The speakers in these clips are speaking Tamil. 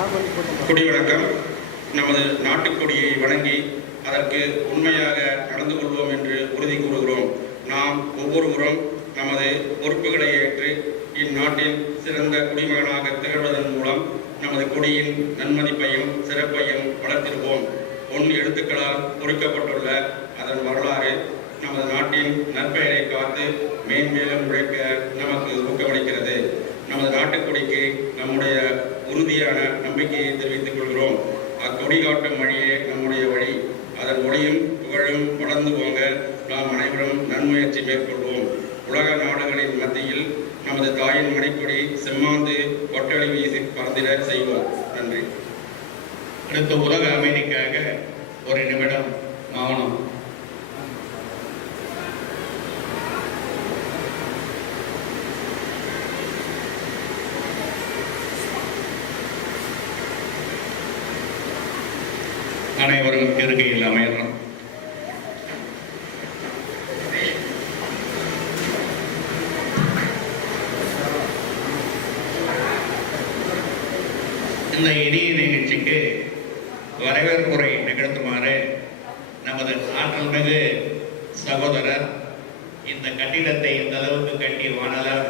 குடிவணக்கம் நமது நாட்டுக்கொடியை வணங்கி அதற்கு உண்மையாக நடந்து கொள்வோம் என்று உறுதி கூறுகிறோம். நாம் ஒவ்வொருவரும் நமது பொறுப்புகளை ஏற்று இந்நாட்டின் சிறந்த குடிமகனாக திகழ்வதன் மூலம் நமது கொடியின் நன்மதிப்பையும் சிறப்பையும் வளர்த்திருப்போம். பொன் எழுத்துக்களால் பொறிக்கப்பட்டுள்ள அதன் வரலாறு நமது நாட்டின் நற்பெயரை காத்து மேன்மேலும் உழைக்க நமக்கு ஊக்கமளிக்கிறது. காட்டுக்கொடிக்கு நம்முடைய உறுதியான நம்பிக்கையை தெரிவித்துக் கொள்கிறோம். அக்கொடி காட்டும் வழியே நம்முடைய வழி. அதன் ஒளியும் புகழும் வளர்ந்து போங்க நாம் அனைவரும் நன்முயற்சி மேற்கொள்வோம். உலக நாடுகளின் மத்தியில் நமது தாயின் மணிக்கொடி செம்மாந்து கொட்டளி வீசி பறந்திட செய்வோம். நன்றி. அடுத்த உலக அமைதிக்காக ஒரு நிமிடம் மௌனம். அனைவரும் இருக்கையில் அமையணும் இந்த இனிய நிகழ்ச்சிக்கு வரவேற்புரை நிகழ்த்துமாறு நமது ஆற்றல் மிகு சகோதரர் இந்த கட்டிடத்தை இந்த அளவுக்கு கட்டி வானலார்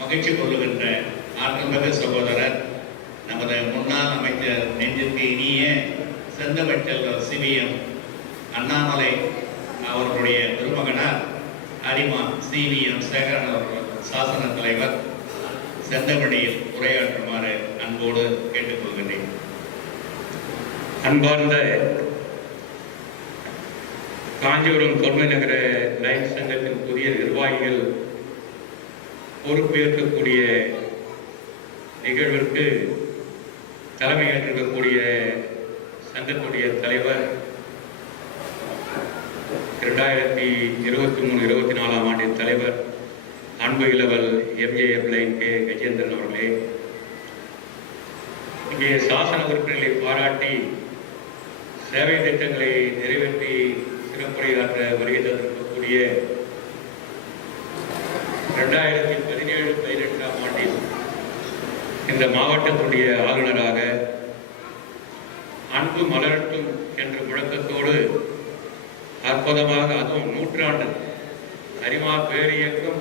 மகிழ்ச்சி கொள்ளுகின்ற ஆற்றல் மிகு சகோதரர் நமது முன்னாள் அமைச்சர் நெஞ்சுக்கு இனிய செந்தமிழ் சிவியம் அண்ணாமலை அவர்களுடைய திருமகனார் அரிமான் சிவிஎம் சேகரன் அவர்கள் சாசன தலைவர். செந்தமிழில் உரையாற்றுமாறு அன்போடு கேட்டுக்கொள்கிறேன் அன்பார்ந்த காஞ்சிபுரம் தொன்மை நகர லைன் சங்கத்தின் புதிய நிர்வாகிகள் பொறுப்பேற்கக்கூடிய நிகழ்விற்கு தலைமையேற்றிருக்கக்கூடிய சங்கத்துடைய தலைவர் இரண்டாயிரத்தி இருபத்தி மூணு இருபத்தி நாலாம் ஆண்டின் தலைவர் அன்பு இளவல் எம்ஏஎஃப் லைன் கே கஜேந்திரன் அவர்களே இங்கே சாசன உறுப்பினர்களை பாராட்டி சேவை திட்டங்களை நிறைவேற்றி சிறப்புரையாற்ற வருகை தந்திருக்கக்கூடிய ரெண்டாயிரத்தி பதினேழு பதினெட்டாம் ஆண்டில் இந்த மாவட்டத்துடைய ஆளுநராக அன்பு மலரட்டும் என்ற முழக்கத்தோடு அற்புதமாக அதுவும் நூற்றாண்டு அரிமா பேரியக்கம்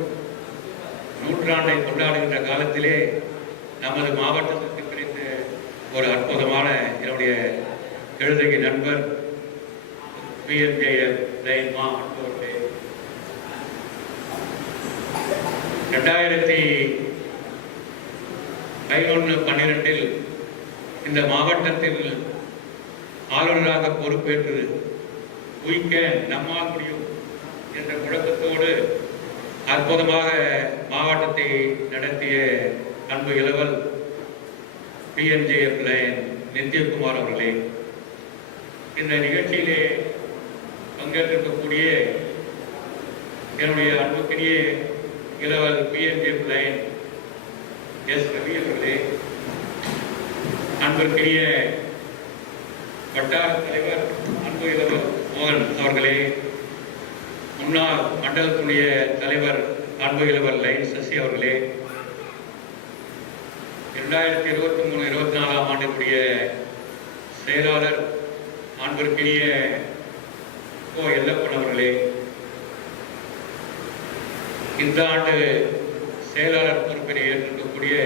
நூற்றாண்டை கொண்டாடுகின்ற காலத்திலே நமது மாவட்டத்திற்கு பிரிந்த ஒரு அற்புதமான என்னுடைய எழுதுகை நண்பர் பிஎம்ஜேஎல் மா அன்பவர்களே ரெண்டாயிரத்தி பதினொன்று பன்னிரெண்டில் இந்த மாவட்டத்தில் ஆளுநராக பொறுப்பேற்று உயிக்க நம்மால் முடியும் என்ற முழக்கத்தோடு அற்புதமாக மாவட்டத்தை நடத்திய அன்பு இளவல் பிஎன்ஜேஎஃப் லைன் நித்யகுமார் அவர்களே இந்த நிகழ்ச்சியிலே பங்கேற்றிருக்கக்கூடிய என்னுடைய அன்புக்கினிய இளவல் பிஎன்ஜேஎஃப் லைன் எஸ் ரவி அவர்களே அன்பிற்கினிய வட்டார தலைவர் அன்பு இளவர் மோகன் அவர்களே முன்னாள் மண்டலத்துடைய தலைவர் அன்பு இளவர் லைன் சசி அவர்களே இரண்டாயிரத்தி இருபத்தி மூணு இருபத்தி நாலாம் ஆண்டினுடைய செயலாளர் அன்பிற்கினிய ஓ எல்லப்பன் அவர்களே இந்த ஆண்டு செயலாளர் பொறுப்பினை ஏற்றிருக்கக்கூடிய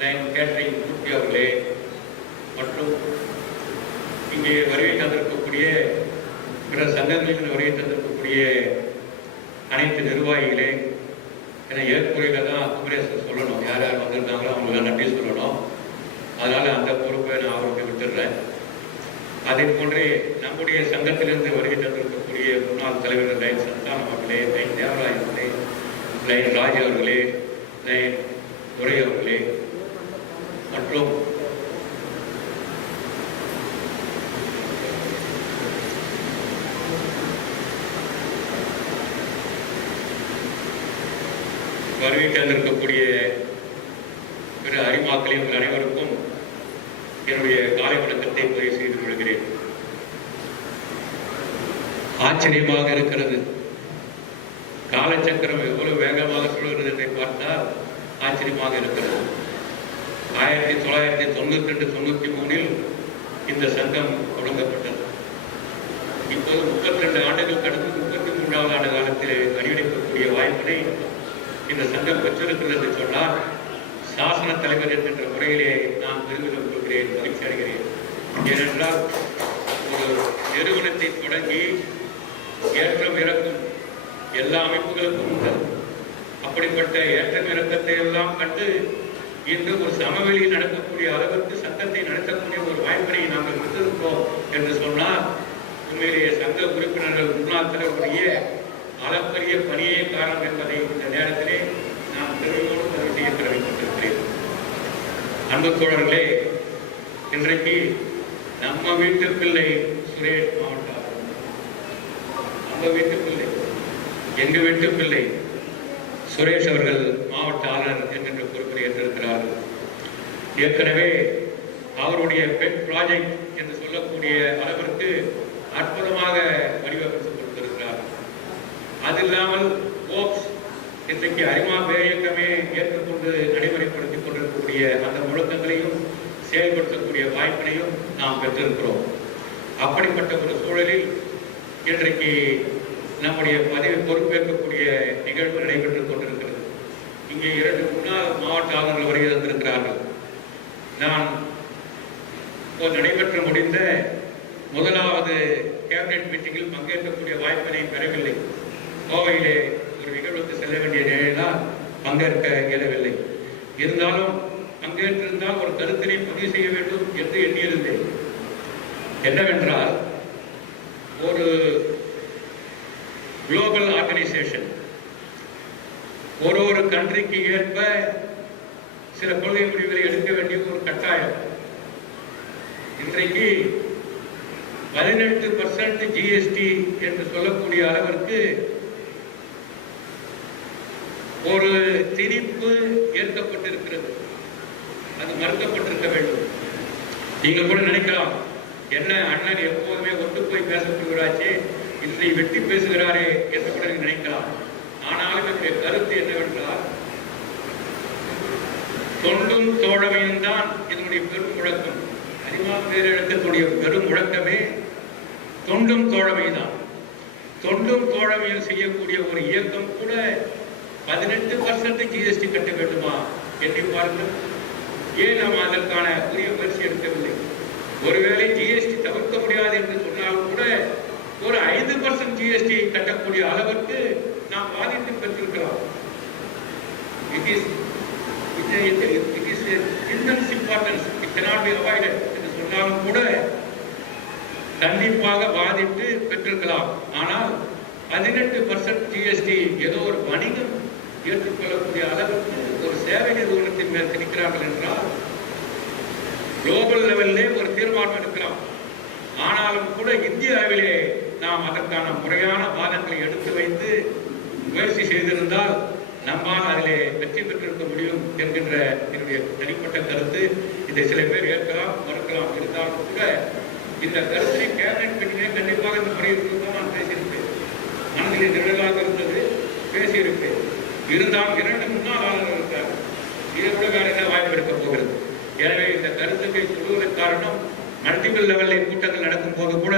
லைன் கேட்டரிங் மூர்த்தி அவர்களே மற்றும் இங்கே வருகை தந்திருக்கக்கூடிய பிற சங்கங்களில் வருகை தந்திருக்கக்கூடிய அனைத்து நிர்வாகிகளே ஏன்னா ஏற்புரையில் தான் குமரேசன் சொல்லணும். யார் யார் வந்திருந்தாங்களோ அவங்களுக்கு நன்றி சொல்லணும். அதனால் அந்த பொறுப்பை நான் அவருக்கு விட்டுடுறேன். அதே போன்றே நம்முடைய சங்கத்திலிருந்து வருகை தந்திருக்கக்கூடிய முன்னாள் தலைவர் லைன் சந்தானம் அவர்களே லைன் தேவராய் அவர்களே லைன் ராஜ் அவர்களே லைன் துரை அவர்களே மற்றும் வருகை தந்திருக்கக்கூடிய பிற அறிமாக்களின் உங்கள் அனைவருக்கும் என்னுடைய காலை வணக்கத்தை பதிவு செய்து கொள்கிறேன். ஆச்சரியமாக இருக்கிறது. காலச்சக்கரம் எவ்வளவு வேகமாக சுழல்கிறது என்று பார்த்தால் ஆச்சரியமாக இருக்கிறது. ஆயிரத்தி தொள்ளாயிரத்தி தொண்ணூத்தி ரெண்டு தொண்ணூத்தி மூணில் இந்த சங்கம் தொடங்கப்பட்டது. இப்போது முப்பத்தி ரெண்டு ஆண்டுகள் கடந்து முப்பத்தி மூன்றாவது ஆண்டு காலத்தில் அறிவிக்கக்கூடிய வாய்ப்பினை இந்த சங்கம் பெற்றிருக்கிறது என்று சொன்னால் சாசன தலைவர் என்கின்ற முறையிலே நான் பெருமிதம் கொள்கிறேன் மகிழ்ச்சி அடைகிறேன். ஏனென்றால் ஒரு நிறுவனத்தை தொடங்கி ஏற்றம் இறக்கும் எல்லா அமைப்புகளுக்கும் உண்டு. அப்படிப்பட்ட ஏற்றம் இறக்கத்தை எல்லாம் கண்டு இன்று ஒரு சமவெளி நடக்கக்கூடிய அளவுக்கு சங்கத்தை நடத்தக்கூடிய ஒரு வாய்ப்பினை நாங்கள் பெற்றிருக்கிறோம் என்று சொன்னால் உண்மையிலேயே சங்க உறுப்பினர்கள் முன்னாள் தலைவருடைய அளப்பரிய பணியே காரணம் என்பதை இந்த நேரத்திலே நான் பெருமையோடு பதிவு செய்ய தெரிவித்திருக்கிறேன் அன்பு தோழர்களே இன்றைக்கு நம்ம வீட்டு பிள்ளை சுரேஷ் மாவட்ட நம்ம வீட்டு பிள்ளை எங்க வீட்டு பிள்ளை சுரேஷ் அவர்கள் மாவட்ட ஆளுநர் என்கின்ற பொறுப்பில் ஏற்றிருக்கிறார். ஏற்கனவே அவருடைய பெட் ப்ராஜெக்ட் என்று சொல்லக்கூடிய அளவிற்கு அற்புதமாக வடிவமைப்பு அது இல்லாமல் ஓப்ஸ் இன்றைக்கு அரிமா பேரியக்கமே ஏற்றுக்கொண்டு நடைமுறைப்படுத்திக் கொண்டிருக்கக்கூடிய அந்த முழக்கங்களையும் செயல்படுத்தக்கூடிய வாய்ப்பினையும் நாம் பெற்றிருக்கிறோம். அப்படிப்பட்ட ஒரு சூழலில் இன்றைக்கு நம்முடைய பதவி பொறுப்பேற்கக்கூடிய நிகழ்வு நடைபெற்றுக் கொண்டிருக்கிறது. இங்கே இரண்டு முன்னாள் மாவட்ட ஆளுநர்கள் வருகை தந்திருக்கிறார்கள். நான் நடைபெற்று முடிந்த முதலாவது கேபினெட் மீட்டிங்கில் பங்கேற்கக்கூடிய வாய்ப்பினை பெறவில்லை. கோவையிலே ஒரு நிகழ்வுக்கு செல்ல வேண்டிய நிலையினால் பங்கேற்க இயலவில்லை. இருந்தாலும் பங்கேற்றிருந்தால் ஒரு கருத்தினை பதிவு செய்ய வேண்டும் என்று எண்ணியிருந்தேன். என்னவென்றால் ஒரு குளோபல் ஆர்கனைசேஷன் ஒரு ஒரு கண்ட்ரிக்கு ஏற்ப சில கொள்கை முடிவுகளை எடுக்க வேண்டிய ஒரு கட்டாயம். இன்றைக்கு பதினெட்டு பர்சன்ட் ஜிஎஸ்டி என்று சொல்லக்கூடிய அளவிற்கு ஒரு திணிப்பு ஏற்கப்பட்டிருக்கிறது. அது மறுக்கப்பட்டிருக்க வேண்டும். நீங்க கூட நினைக்கலாம் என்ன அண்ணன் எப்போதுமே ஒட்டு போய் பேசப்படுகிறாச்சே இன்றை வெட்டி பேசுகிறாரே என்று கூட நினைக்கலாம். ஆனாலும் என்னுடைய கருத்து என்னவென்றால் தொண்டும் தோழமையும் தான் இதனுடைய பெரும் முழக்கம். அறிமா பேரிடத்தினுடைய பெரும் முழக்கமே தொண்டும் தோழமை தான். தொண்டும் தோழமையும் செய்யக்கூடிய ஒரு இயக்கம் கூட பதினெட்டு பர்சன்ட் ஜிஎஸ்டி கட்ட வேண்டுமா என்று பாருங்கள் ஏன் நாம் அதற்கான உரிய முயற்சி எடுக்கவில்லை? ஒருவேளை ஜிஎஸ்டி தவிர்க்க முடியாது என்று சொன்னாலும் கூட ஒரு ஐந்து பர்சன்ட் ஜிஎஸ்டி கட்டக்கூடிய அளவிற்கு நாம் பாதித்து பெற்றிருக்கிறோம் it is it is intense importance it cannot என்று சொன்னாலும் கூட கண்டிப்பாக பாதித்து பெற்றிருக்கலாம். ஆனால் பதினெட்டு பர்சன்ட் ஜிஎஸ்டி ஏதோ ஒரு வணிகம் ஏற்றுக்கொள்ளக்கூடிய அளவுக்கு ஒரு சேவை நிறுவனத்தின் மேல் திணிக்கிறார்கள் என்றால் குளோபல் லெவலிலே ஒரு தீர்மானம் எடுக்கலாம். ஆனாலும் கூட இந்தியாவிலே நாம் அதற்கான முறையான வாதங்களை எடுத்து வைத்து முயற்சி செய்திருந்தால் நம்மால் அதிலே வெற்றி பெற்றிருக்க முடியும் என்கின்ற என்னுடைய தனிப்பட்ட கருத்து. இதை சில பேர் ஏற்கலாம் மறுக்கலாம் இருந்தாலும் கூட இந்த கருத்தினை கேபினட் மீட்டிங்கே கண்டிப்பாக இந்த முறை தான் நான் பேசியிருப்பேன். மனதிலே நிழலாக இருந்தது பேசியிருப்பேன். இருந்தால் இரண்டு முன்னாள் ஆளுநர் இருக்கார் இதை வேற என்ன வாய்ப்பு இருக்க போகிறது? எனவே இந்த கருத்துக்களை சொல்வதற்கு காரணம் மல்டிபிள் லெவலில் கூட்டங்கள் நடக்கும் போது கூட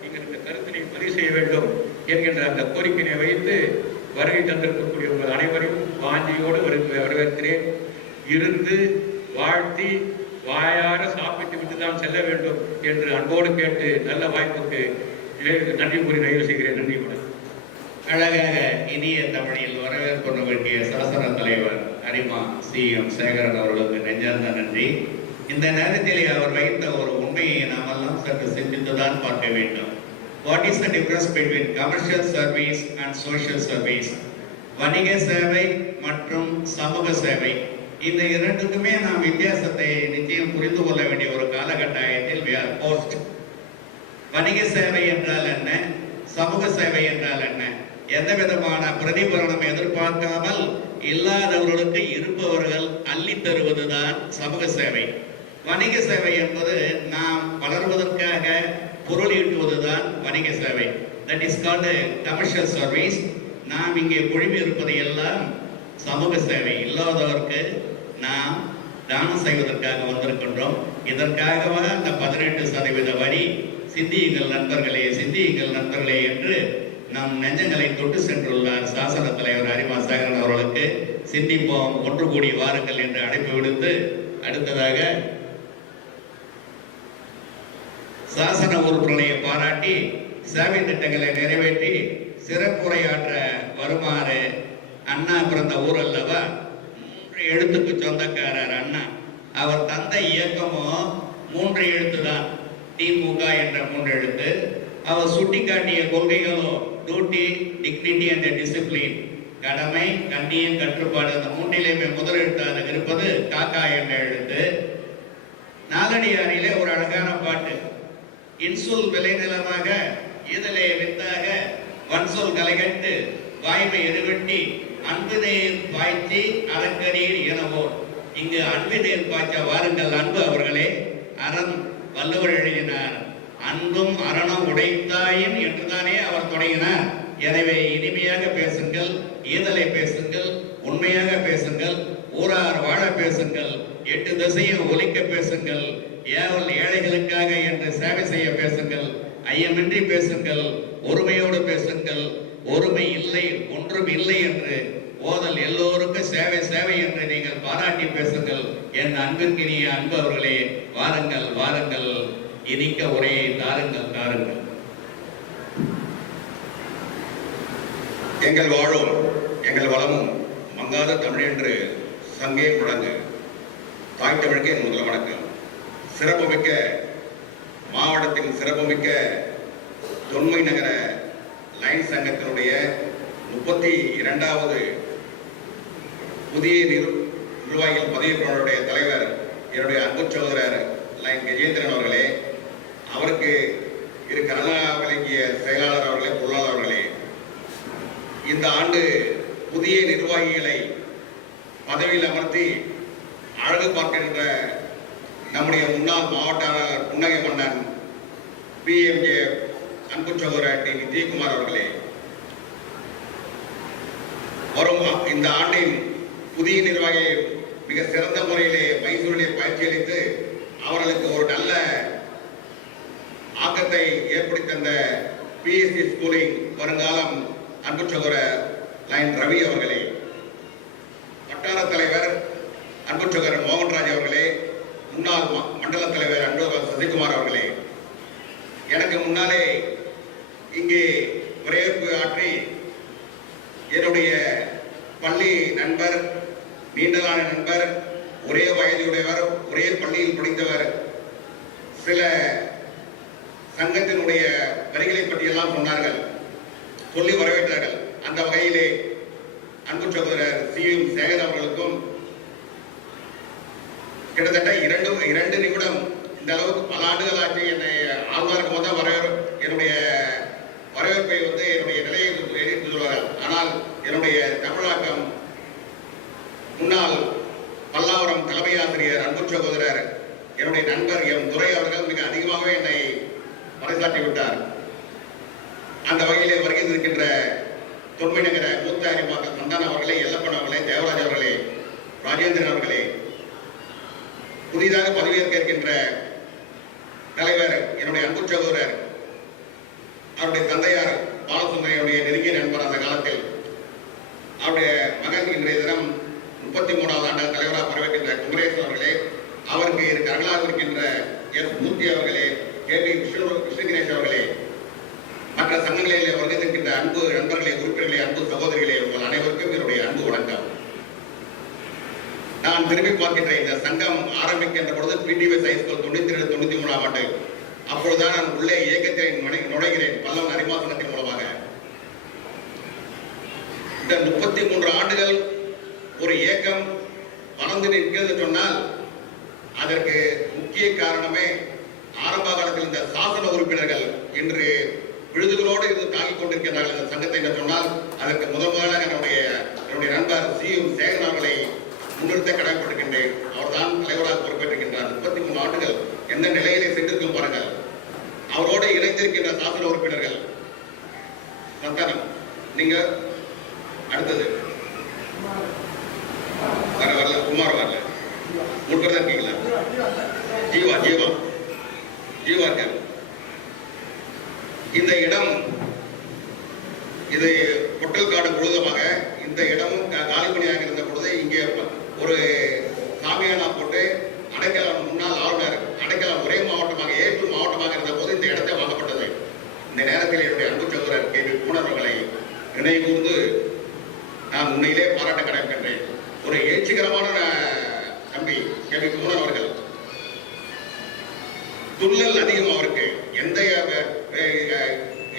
நீங்கள் இந்த கருத்தினை பதிவு செய்ய வேண்டும் என்கின்ற அந்த கோரிக்கையை வைத்து வருகை தந்திருக்கக்கூடிய உங்கள் அனைவரையும் வாஞ்சியோடு வரு- வரவேற்கிறேன். இருந்து வாழ்த்தி வாயார சாப்பிட்டு விட்டு தான் செல்ல வேண்டும் என்று அன்போடு கேட்டு நல்ல வாய்ப்புக்கு நன்றி கூறி நிறைவு செய்கிறேன். நன்றி வணக்கம். அழகாக இனிய தமிழில் வரவேற்பு சாசன தலைவர் அரிமா சி. எம். சேகரன் அவர்களுக்கு நெஞ்சார்ந்த நன்றி. இந்த நேரத்திலே அவர் வைத்த ஒரு உண்மையை நாமெல்லாம் சற்று சிந்தித்துதான் பார்க்க வேண்டும். What is the difference between commercial service and social service வணிக சேவை மற்றும் சமூக சேவை. இந்த இரண்டுக்குமே நாம் வித்தியாசத்தை நிச்சயம் புரிந்து கொள்ள வேண்டிய ஒரு காலகட்டாயத்தில் வி ஆர் போஸ்ட் வணிக சேவை என்றால் என்ன? சமூக சேவை என்றால் என்ன? எந்த விதமான பிரதிபலனம் எதிர்பார்க்காமல் இல்லாதவர்களுக்கு இருப்பவர்கள் அள்ளி தருவதுதான் சமூக சேவை. வணிக சேவை என்பது நாம் வளர்வதற்காக பொருள் ஈட்டுவதுதான் வணிக சேவை. That is called commercial service நாம் இங்கே குழுமி இருப்பது எல்லாம் சமூக சேவை. இல்லாதவருக்கு நாம் தானம் செய்வதற்காக வந்திருக்கின்றோம். இதற்காகவா அந்த பதினெட்டு சதவீத வரி? சிந்தியுங்கள் நண்பர்களே சிந்தியுங்கள் நண்பர்களே என்று நம் நெஞ்சங்களை தொட்டு சென்றுள்ளார் சாசன தலைவர் அரிமா சேகரன் அவர்களுக்கு சிந்திப்போம் ஒன்று கூடி வாருங்கள் என்று அழைப்பு விடுத்து அடுத்ததாக சாசன உறுப்பினரை பாராட்டி சேவை திட்டங்களை நிறைவேற்றி சிறப்புரையாற்ற வருமாறு அண்ணா பிறந்த ஊர் அல்லவா மூன்று எழுத்துக்கு சொந்தக்காரர் அண்ணா. அவர் தந்த இயக்கமும் மூன்று எழுத்து தான் திமுக என்ற மூன்று எழுத்து. அவர் சுட்டிக்காட்டிய கொள்கைகளும் டியூட்டி டிக்னிட்டி அண்ட் டிசிப்ளின் கடமை கண்ணியம் கட்டுப்பாடு. அந்த மூன்றிலையுமே முதல் எழுத்தாக இருப்பது காக்கா என்ற எழுத்து. நாலடியாரிலே ஒரு அழகான பாட்டு. இன்சொல் விளைநிலமாக இதழே வித்தாக வன்சொல் கலைகட்டு வாய்மை எதிர்வெட்டி அன்பு நீர் பாய்ச்சி அறக்கரீர் எனவோர். இங்கு அன்பு நீர் பாய்ச்ச வாருங்கள் அன்பு அவர்களே. அறம் வல்லவர் எழுதினார். அன்பும் அரணம் உடைத்தாயின் என்றுதானே அவர் தொடங்கினார். எனவே இனிமையாக பேசுங்கள் ஈதலை பேசுங்கள் உண்மையாக பேசுங்கள் ஊரார் வாழ பேசுங்கள் எட்டு திசையும் ஒலிக்க பேசுங்கள் ஏவல் ஏழைகளுக்காக என்று சேவை செய்ய பேசுங்கள் ஐயமின்றி பேசுங்கள் ஒருமையோடு பேசுங்கள் ஒருமை இல்லை ஒன்றும் இல்லை என்று ஓதல் எல்லோருக்கும் சேவை சேவை என்று நீங்கள் பாராட்டி பேசுங்கள். என் அன்பிற்கினிய அன்பு அவர்களே வாருங்கள் வாருங்கள். இனிக்க உரையை தாருங்கள் தாருங்கள் எங்கள் வாழும் எங்கள் வளமும் மங்காத தமிழ் என்று சங்கே முழங்கு. தாய் தமிழுக்கு என் முதல் வணக்கம். சிறப்புமிக்க மாவட்டத்தின் சிறப்புமிக்க தொன்மை நகர லைன் சங்கத்தினுடைய முப்பத்தி இரண்டாவது புதிய நிர்வாகிகள் பதவி தலைவர் என்னுடைய அன்பு சகோதரர் லைன் கஜேந்திரன் அவர்களே. அவருக்கு இரு விளங்கிய செயலாளர் அவர்களே பொருளாளர் அவர்களே இந்த ஆண்டு புதிய நிர்வாகிகளை பதவியில் அமர்த்தி அழகு பார்க்கின்ற நம்முடைய முன்னாள் மாவட்ட ஆளுநர் புன்னகை மன்னன் பிஎம்ஜே அன்பு சகோதரர் டி. விஜயகுமார் அவர்களே வரும் இந்த ஆண்டின் புதிய நிர்வாகியை மிக சிறந்த முறையிலே மைசூரிலே பயிற்சி அளித்து அவர்களுக்கு ஒரு நல்ல ஆக்கத்தை ஏற்படுத்தி தந்த பிஎஸ்சி ஸ்கூலிங் வருங்காலம் அன்பு சகோதரர் லைன் ரவி அவர்களே வட்டார தலைவர் அன்பு சகோதரர் மோகன்ராஜ் அவர்களே முன்னாள் மண்டல தலைவர் அன்பு சசிகுமார் அவர்களே எனக்கு முன்னாலே இங்கே வரவேற்பு ஆற்றி என்னுடைய பள்ளி நண்பர் நீண்டலான நண்பர் ஒரே வயதுடையவர் ஒரே பள்ளியில் படித்தவர் சில சங்கத்தினுடைய வரிகளை பற்றியெல்லாம் சொன்னார்கள். சொல்லி வரவேற்றார்கள். அந்த வகையிலே அன்பு சகோதரர் சி. எம். சேகர் அவர்களுக்கும் கிட்டத்தட்ட இரண்டு இரண்டு நிமிடம் இந்த அளவுக்கு பல ஆண்டுகள் ஆச்சு. என்னை ஆழ்வாருக்கு முதல் வரவேற் என்னுடைய வரவேற்பை வந்து என்னுடைய நிலையை எடுத்து சொல்வார்கள். ஆனால் என்னுடைய தமிழாக்கம் முன்னாள் பல்லாவரம் தலைமை ஆசிரியர் அன்பு சகோதரர் என்னுடைய நண்பர் எம். துரை அவர்கள் மிக அதிகமாகவே என்னை பறைசாற்றி விட்டார். அந்த வகையிலே வருகை இருக்கின்ற தொன்மை நகர மூத்த அறிவாக்கள் சந்தான அவர்களே எல்லப்பன் அவர்களே தேவராஜ் அவர்களே ராஜேந்திரன் அவர்களே புதிதாக பதவியேற்க இருக்கின்ற தலைவர் என்னுடைய அன்பு சகோதரர் அவருடைய தந்தையார் பாலசுந்தரையுடைய நெருங்கிய நண்பர் அந்த காலத்தில் அவருடைய மகன் இன்றைய தினம் முப்பத்தி மூணாவது ஆண்டு தலைவராக பரவிக்கின்ற குமரேசன் அவர்களே அவருக்கு இரு கரங்களாக இருக்கின்ற எஸ் மூர்த்தி அவர்களே கே பி விஷ்ணு விஷ்ணு கணேஷ் அவர்களே மற்ற சங்கங்களிலே வருகின்ற அன்பு நண்பர்களே உறுப்பினர்களே அன்பு சகோதரிகளே உங்கள் அனைவருக்கும் என்னுடைய அன்பு வணக்கம். நான் திரும்பி பார்க்கின்ற இந்த சங்கம் ஆரம்பிக்கின்ற பொழுது பிடிஎஸ் ஹைஸ்கூல் தொண்ணூத்தி ரெண்டு தொண்ணூத்தி மூணாம் ஆண்டு. அப்பொழுதுதான் நான் உள்ளே இயக்கத்தில் நுழைகிறேன் பல்லவன் அறிவாசனத்தின் மூலமாக. இந்த முப்பத்தி மூன்று ஆண்டுகள் ஒரு இயக்கம் வளர்ந்து நிற்கிறது சொன்னால் அதற்கு முக்கிய காரணமே ஆரம்ப காலத்தில் இந்த சாசன உறுப்பினர்கள் இன்று விழுதுகளோடு இருந்து தாங்கிக் கொண்டிருக்கிறார்கள் இந்த சங்கத்தை என்று சொன்னால் அதற்கு முதல் முதலாக என்னுடைய என்னுடைய நண்பர் சி. எம். சேகர் அவர்களை முன்னிறுத்த கடமைப்பட்டிருக்கின்றேன். அவர்தான் தலைவராக பொறுப்பேற்றிருக்கின்றார். முப்பத்தி மூணு ஆண்டுகள் எந்த நிலையிலே சென்றிருக்கும் பாருங்கள். அவரோடு இணைந்திருக்கின்ற சாசன உறுப்பினர்கள். சந்தானம் நீங்க அடுத்தது. வர வரல குமார் வரல. மூணு இருக்கீங்களா? ஜீவா ஜீவா. ஜீவா இந்த இடம் இது பொட்டல்காடு முழுவதுமாக இந்த இடமும் காலிப்பணியாக இருந்த பொழுது இங்கே ஒரு சாமியானா போட்டு அடைக்கலம் முன்னாள் ஆளுநர் அடைக்கலம் ஒரே மாவட்டமாக ஏற்று மாவட்டமாக இருந்த போது இந்த இடத்தை வாங்கப்பட்டது. இந்த நேரத்தில் என்னுடைய அன்பு சகோதரர் கே. வி பூனர்வர்களை நான் உண்மையிலே பாராட்ட கடமைக்கின்றேன் ஒரு எழுச்சிகரமான தம்பி கே. வி அவர்கள் துள்ளல் அதிகம் அவருக்கு. எந்த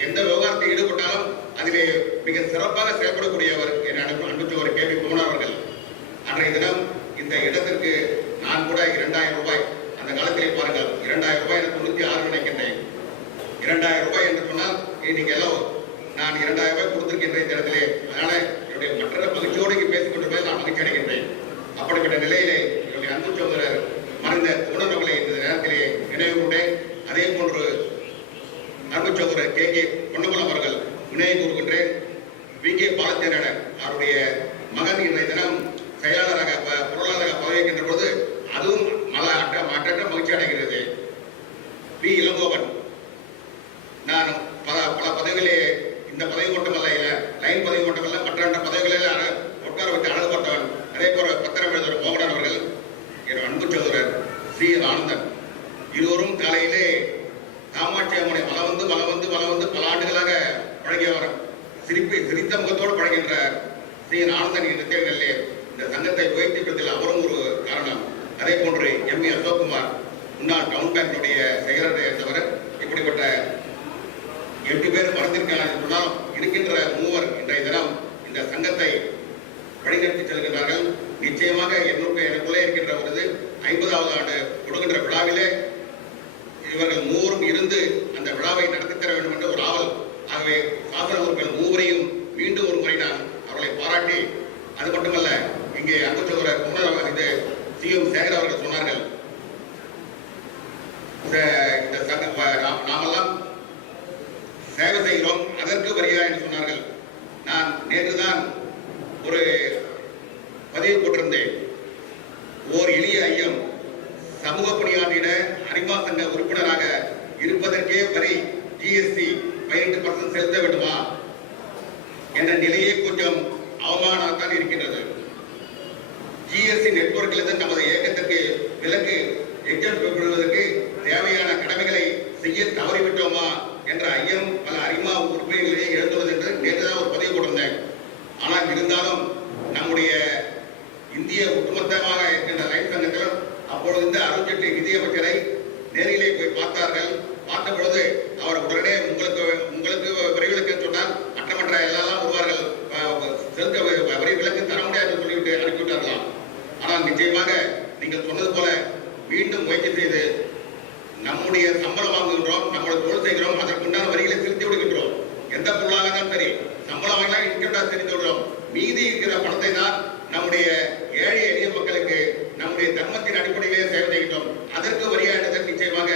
எந்த விவகாரத்தில் ஈடுபட்டாலும் அதிலே மிக சிறப்பாக செயல்படக்கூடியவர் என் அனுப்பு அனுப்பிச்சவர் கேள்வி போனவர்கள் குமரன் அவர்கள். அன்றைய தினம் இந்த இடத்திற்கு நான் கூட இரண்டாயிரம் ரூபாய் அந்த காலத்திலே பாருங்கள் இரண்டாயிரம் ரூபாய் எனக்கு தொண்ணூத்தி ஆறு நினைக்கின்றேன்? இரண்டாயிரம் ரூபாய் என்று சொன்னால் நீங்க எல்லாம் நான் இரண்டாயிரம் ரூபாய் கொடுத்திருக்கின்றேன் இந்த இடத்திலே. அதனால என்னுடைய மற்ற மகிழ்ச்சியோடு இங்கே பேசிக் கொண்டிருப்பதை நான் மகிழ்ச்சி அடைகின்றேன் அப்படிப்பட்ட நிலையிலே என்னுடைய அன்பு சோதரர் மறைந்த உணர்வுகளை நினைவு கொண்டேன் அதே போன்று அன்பு சகோதரர் கே. கே. பொன்னமலம் அவர்கள் நினைவு கூறுகின்றேன் வி. கே. பாலச்சந்திரன் அவருடைய மகன் இன்றைய தினம் செயலாளராக பொருளாளராக பதவியேற்கின்ற பொழுது அதுவும் மல அட்ட மற்ற மகிழ்ச்சி அடைகிறது பி இளங்கோவன் நான் பல பல பதவிகளே இந்த பதவி மட்டுமல்ல இல்ல லைன் பதவி மட்டுமல்ல மற்ற மற்ற பதவிகளில் அழ- உட்கார வைத்து அழகு பார்த்தவன் அதே போல பத்திரம் எழுதுவர் மோகனன் அவர்கள் என் அன்பு சகோதரர் சி ஆனந்தன் இருவரும் காலையிலே காமாட்சி அம்மனை வலம் வந்து வலம் வந்து வலம் வந்து பல ஆண்டுகளாக பழகியவர் சிரிப்பு சிரித்த முகத்தோடு பழகின்ற சி ஆனந்தன் என்ற தேர்தலிலே இந்த சங்கத்தை உயர்த்திப்பதில் அவரும் ஒரு காரணம் அதே போன்று எம் ஏ அசோக்குமார் முன்னாள் டவுன் பேங்கினுடைய செயலரை இருந்தவர் இப்படிப்பட்ட எட்டு பேர் மறந்திருக்கலாம் என்று சொன்னாலும் இருக்கின்ற மூவர் இன்றைய தினம் இந்த சங்கத்தை வழிநடத்தி செல்கின்றார்கள் நிச்சயமாக என்னுக்கு எனக்குள்ளே இருக்கின்ற ஒரு இது ஐம்பதாவது ஆண்டு விழாவிலே இவர்கள் மூவரும் இருந்து அந்த விழாவை நடத்தி தர வேண்டும் என்ற ஒரு ஆவல். ஆகவே சாசன உறுப்பினர் மூவரையும் மீண்டும் ஒரு முறை நான் அவர்களை பாராட்டி அது மட்டுமல்ல இங்கே அன்பு சகோதரர் இது சி. எம். சேகர் அவர்கள் சொன்னார்கள் இந்த- சங்க நாமெல்லாம் சேவை செய்கிறோம் அதற்கு வருகிறார் என்று சொன்னார்கள். நான் நேற்று தான் ஒரு பதிவு போட்டிருந்தேன். ஓர் எளிய ஐயம் சமூக பணியாற்றிட அரிமா சங்க உறுப்பினராக இருப்பதற்கே வரி ஜிஎஸ்டி பதினெட்டு பர்சன்ட் செலுத்த வேண்டுமா என்ற நிலையே கொஞ்சம் அவமானத்தான் இருக்கின்றது. ஜிஎஸ்டி நெட்வொர்க்கிலிருந்து நமது இயக்கத்திற்கு விலக்கு எக்ஸாம் பெறுவதற்கு தேவையான கடமைகளை செய்ய தவறிவிட்டோமா என்ற ஐயம் பல அரிமா உறுப்பினர்களே எழுந்துள்ளது என்று நேற்று தான் ஒரு பதிவு கொடுத்தேன் ஆனால் இருந்தாலும் நம்முடைய இந்திய ஒட்டுமொத்தமாக இருக்கின்ற லைன் சங்கத்திலும் அப்பொழுது இந்த அறுபத்தெட்டு நிதியமைச்சரை நேரிலே போய் பார்த்தார்கள். பார்த்த பொழுது அவர் உடனே உங்களுக்கு உங்களுக்கு வரிவிலக்கு சொன்னால் மற்ற மற்ற எல்லாம் வருவார்கள். சிறந்த செலுத்த வரி விலக்கு தர முடியாது சொல்லிவிட்டு அனுப்பிவிட்டார்களாம். ஆனால் நிச்சயமாக நீங்கள் சொன்னது போல மீண்டும் முயற்சி செய்து நம்முடைய சம்பளம் வாங்குகின்றோம் நம்மளோட தொழில் செய்கிறோம் அதற்குண்டான வரிகளை செலுத்தி விடுகின்றோம் எந்த பொருளாக இருந்தாலும் சரி சம்பளம் வாங்கலாம் இன்கம் டாக்ஸ் செலுத்தி விடுறோம் மீதி இருக்கிற பணத்தை தான் நம்முடைய ஏழை எளிய மக்களுக்கு நம்முடைய தர்மத்தின் அடிப்படையிலே சேவை செய்கின்றோம் அதற்கு வரியாடுதல் நிச்சயமாக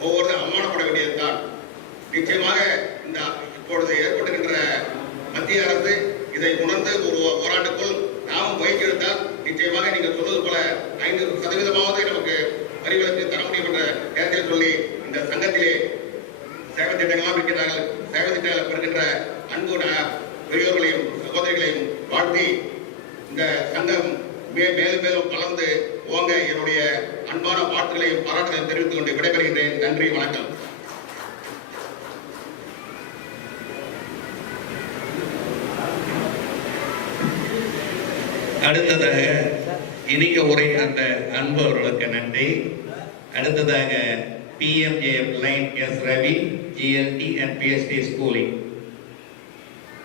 ஒவ்வொரு அவமானப்பட வேண்டியதுதான் நிச்சயமாக இந்த இப்பொழுது ஏற்படுகின்ற மத்திய அரசு இதை உணர்ந்து ஒரு ஓராண்டுக்குள் நாம் முயற்சி எடுத்தால் நிச்சயமாக நீங்கள் சொன்னது போல ஐந்து சதவீதமாவது நமக்கு வரிவிலக்கு தர முடியும் என்ற நேரத்தில் சொல்லி இந்த சங்கத்திலே சேவை திட்டங்களாக இருக்கிறார்கள் சேவை திட்டங்களை பெறுகின்ற அன்பு பெரியோர்களையும் சகோதரிகளையும் வாழ்த்தி இந்த சங்கம் மே மேலும் மேலும் வளர்ந்து ஓங்க என்னுடைய அன்பான வாழ்த்துக்களையும் பாராட்டுகளையும் தெரிவித்துக் கொண்டு விடைபெறுகின்றேன். நன்றி வணக்கம். அடுத்ததாக இனிக்க உரை தந்த அன்பு அவர்களுக்கு நன்றி. அடுத்ததாக PMJM line S Ravi GLT and PST schooling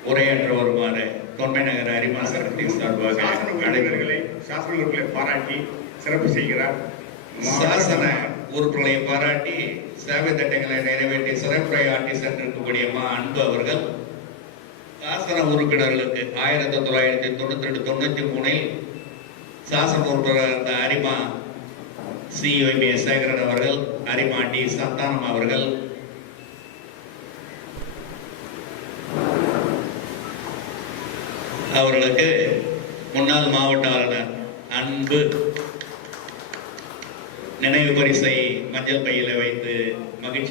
உரையாற்ற வருமாறு தொண்டை நகர அரிமா சங்கத்தின் சார்பாக உறுப்பினர்களை சாசன உறுப்பினர்களை பாராட்டி சிறப்பு செய்கிறார். சாசன உறுப்பினர்களை பாராட்டி சேவை திட்டங்களை நிறைவேற்றி சிறப்புரையாற்றி சென்றிருக்கக்கூடிய மா அன்பு அவர்கள் சாசன உறுப்பினர்களுக்கு ஆயிரத்தி தொள்ளாயிரத்தி தொண்ணூத்தி ரெண்டு தொண்ணூத்தி மூணில் சாசன உறுப்பினர் இருந்த அரிமா சிஓஎம்ஏ சேகரன் அவர்கள் அரிமா டி சந்தானம் அவர்கள் அவர்களுக்கு முன்னாள் மாவட்ட ஆளுநர் அன்பு நினைவு பரிசை மஞ்சள் பையில வைத்து மகிழ்ச்சி